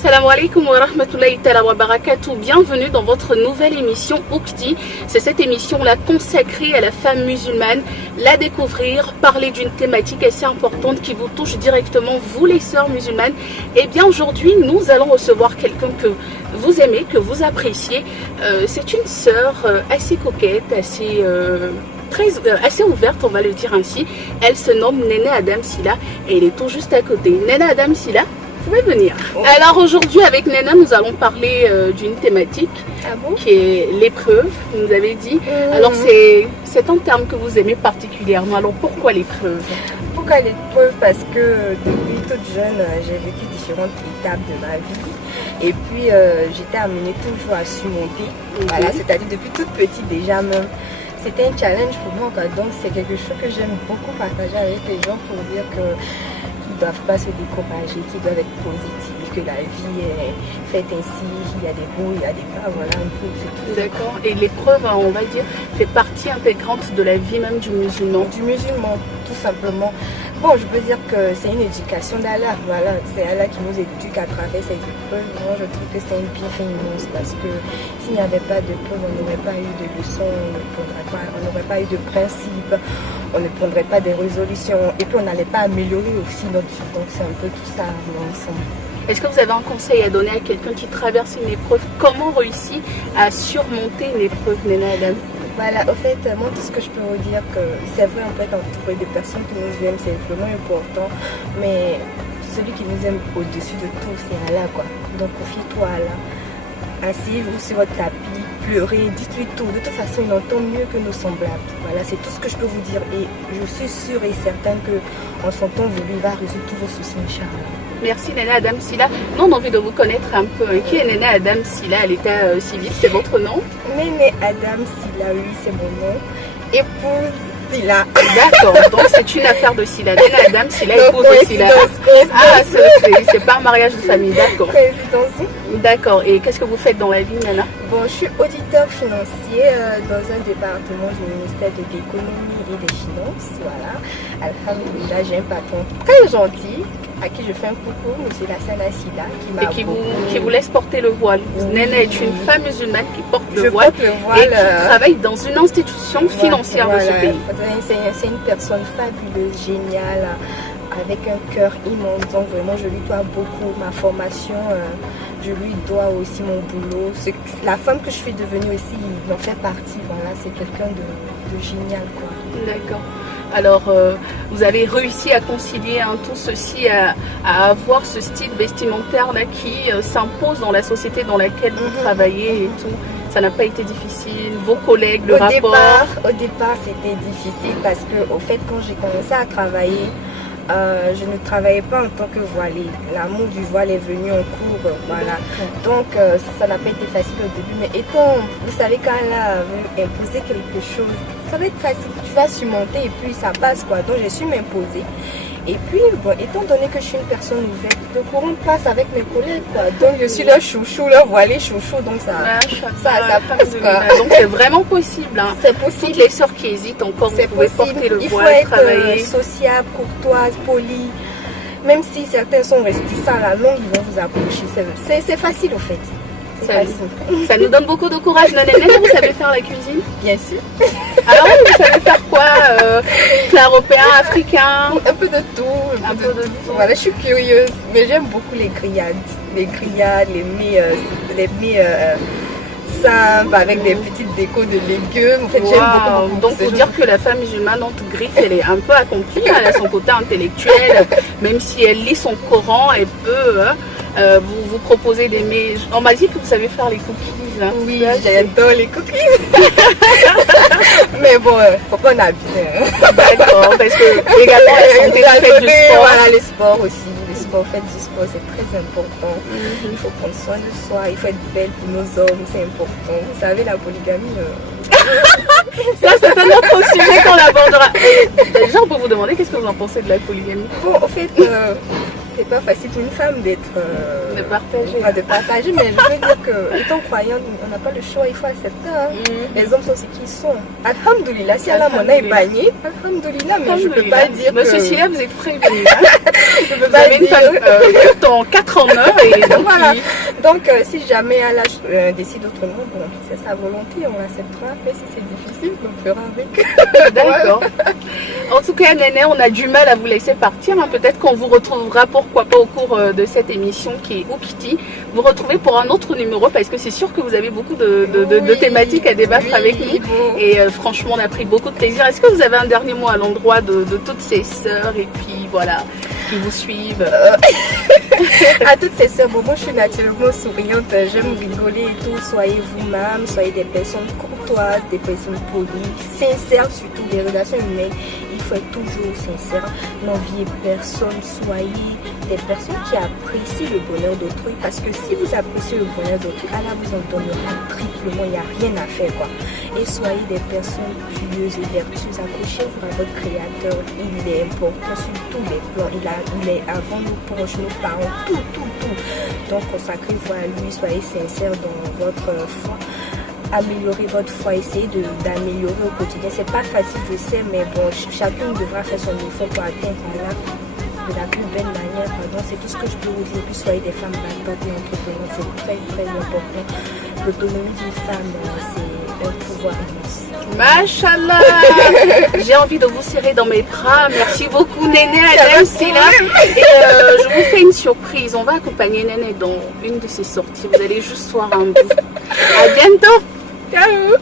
Salam alaikum wa rahmatullahi ta'ala wa barakatuh. Bienvenue dans votre nouvelle émission Oukti. C'est cette émission-là consacrée à la femme musulmane, la découvrir, parler d'une thématique assez importante qui vous touche directement, vous les sœurs musulmanes. Et bien aujourd'hui, nous allons recevoir quelqu'un que vous aimez, que vous appréciez. C'est une sœur assez coquette, assez ouverte, on va le dire ainsi. Elle se nomme Néné Adam Silla et elle est tout juste à côté. Néné Adam Silla, vous pouvez venir. Oh. Alors aujourd'hui avec Néné, nous allons parler d'une thématique qui est l'épreuve, vous nous avez dit. Alors c'est un terme que vous aimez particulièrement. Alors pourquoi l'épreuve? Pourquoi l'épreuve? Parce que depuis toute jeune, j'ai vécu différentes étapes de ma vie. Et puis j'étais amenée toujours à surmonter. Voilà, c'est-à-dire depuis toute petite déjà même. C'était un challenge pour moi, quoi. Donc c'est quelque chose que j'aime beaucoup partager avec les gens pour dire que ne doivent pas se décourager, qu'ils doivent être positifs, que la vie est faite ainsi, il y a des hauts, il y a des bas, voilà un peu. D'accord. Et l'épreuve, on va dire, fait partie intégrante de la vie même du musulman. Du musulman, tout simplement. Bon, je peux dire que c'est une éducation d'Allah, voilà, c'est Allah qui nous éduque à travers ces épreuves. Moi, je trouve que c'est un bienfait immense parce que s'il n'y avait pas d'épreuve, on n'aurait pas eu de leçons, on n'aurait pas eu de principes, on ne prendrait pas des résolutions et puis on n'allait pas améliorer aussi notre vie. Donc c'est un peu tout ça ensemble. Est-ce que vous avez un conseil à donner à quelqu'un qui traverse une épreuve? Comment réussir à surmonter une épreuve, Néné Adam? Voilà, au fait, moi tout ce que je peux vous dire, que c'est vrai, on peut être entouré de personnes qui nous aiment, c'est vraiment important, mais celui qui nous aime au-dessus de tout, c'est Allah, quoi. Donc confie-toi à Allah. Asseyez-vous sur votre tapis, pleurez, dites-lui tout. De toute façon, il entend mieux que nos semblables. Voilà, c'est tout ce que je peux vous dire. Et je suis sûre et certaine qu'en son temps voulu, il va résoudre tous vos soucis, Inch'Allah. Merci Néné Adam Silla. Nous on a envie de vous connaître un peu. Qui est Néné Adam Silla à l'état civil? C'est votre nom? Néné Adam Silla, oui, c'est mon nom. Épouse Silla. D'accord, donc c'est une affaire de Silla. Néné Adam Silla, épouse de Silla. Ah, c'est pas un mariage de famille, d'accord. D'accord, et qu'est-ce que vous faites dans la vie, Nana? Bon, je suis auditeur financier dans un département du ministère de l'économie et des finances. Voilà. Alhamdoulilah, j'ai un patron très gentil à qui je fais un coucou, M. Lassana Silla, qui vous laisse porter le voile. Néné est une femme musulmane qui porte le voile et qui travaille dans une institution financière de ce pays. C'est une personne fabuleuse, géniale, avec un cœur immense. Donc vraiment, je lui dois beaucoup. Ma formation, je lui dois aussi mon boulot. La femme que je suis devenue aussi, il en fait partie. Voilà, c'est quelqu'un de génial, quoi. D'accord. Alors, vous avez réussi à concilier tout ceci, à avoir ce style vestimentaire là qui s'impose dans la société dans laquelle vous travaillez et tout. Ça n'a pas été difficile, vos collègues, le rapport? Au départ, c'était difficile parce que, au fait, quand j'ai commencé à travailler, je ne travaillais pas en tant que voilée. L'amour du voile est venu en cours, voilà. Donc, ça n'a pas été facile au début. Mais étant, vous savez, quand elle veut imposer quelque chose, ça va être facile. Tu vas surmonter et puis ça passe, quoi. Donc, j'ai su m'imposer. Et puis, bon, étant donné que je suis une personne ouverte, le courant passe avec mes collègues, quoi. Donc, je suis leur chouchou, leur voilée chouchou. Donc, ça passe, quoi. Donc, c'est vraiment possible. Hein. C'est possible. Toutes les sœurs qui hésitent encore, vous pouvez porter le voile, il faut être sociable, courtoise, poli. Même si certains sont réticents à la longue, ils vont vous approcher. C'est facile, au fait. Ça nous donne beaucoup de courage. Néné, vous savez faire la cuisine? Bien sûr. Alors, vous savez faire quoi? Plat européen, africain? Un peu de tout. Un peu de tout. Voilà, je suis curieuse. Mais j'aime beaucoup les grillades. Les grillades, les mets simples avec des petites décos de légumes. En fait, j'aime beaucoup. Donc, pour dire que la femme musulmane entre griffes, elle est un peu accomplie. Elle a son côté intellectuel. Même si elle lit son Coran, elle peut... vous proposez des mets. On m'a dit que vous savez faire les cookies. Hein. Oui, j'adore les cookies. Mais bon, faut pas en abuser. D'accord, parce que également la santé, fait du sport. Voilà, les sports aussi. Le sport, faites du sport, c'est très important. Il faut prendre soin de soi, il faut être belle pour nos hommes, c'est important. Vous savez, la polygamie. Ça, c'est un autre sujet qu'on abordera. Déjà, on peut vous demander qu'est-ce que vous en pensez de la polygamie? Bon, en fait, c'est pas facile pour une femme de partager, mais je veux dire que étant croyante, on n'a pas le choix, il faut accepter. Hein. Les hommes sont ce qu'ils sont. Alhamdoulilah, si Allah m'en a épargné, alhamdoulilah, mais je peux pas dire Monsieur Silla, vous êtes prévenu. Hein. Vous avez une femme en 4 en 1 et donc voilà. Donc, si jamais elle décide autrement, bon, c'est sa volonté, on l'acceptera. Mais si c'est difficile, on fera avec. D'accord. En tout cas, Néné, on a du mal à vous laisser partir. Hein. Peut-être qu'on vous retrouvera, pourquoi pas, au cours de cette émission qui est Oukti. Vous retrouvez pour un autre numéro parce que c'est sûr que vous avez beaucoup de thématiques à débattre avec nous. Et franchement, on a pris beaucoup de plaisir. Est-ce que vous avez un dernier mot à l'endroit de toutes ces sœurs et puis voilà, qui vous suivent? À toutes ces sœurs, bon, moi je suis naturellement souriante, j'aime rigoler et tout. Soyez vous-même, soyez des personnes courtoises, des personnes polies, sincères, surtout les relations humaines. Il faut être toujours sincère, n'enviez personne, soyez des personnes qui apprécient le bonheur d'autrui. Parce que si vous appréciez le bonheur d'autrui, Allah vous en donnera triplement, il n'y a rien à faire quoi. Et soyez des personnes pieuses et vertueuses, accrochez-vous à votre Créateur, il est important sur tous les plans, il est avant nous, proche, nos parents, tout. Donc consacrez-vous à lui, soyez sincères dans votre foi. Améliorer votre foi, essayez d'améliorer au quotidien. C'est pas facile, je sais, mais bon, chacun devra faire son effort pour atteindre Allah de la plus belle manière. Donc c'est tout ce que je peux vous dire. Puis soyez des femmes battantes et entreprenantes, c'est très important. L'autonomie d'une femme, c'est un pouvoir immense. Machallah. J'ai envie de vous serrer dans mes bras. Merci beaucoup Néné Adem, c'est là. Et je vous fais une surprise. On va accompagner Néné dans une de ses sorties. Vous allez juste voir un bout. À bientôt. Ciao.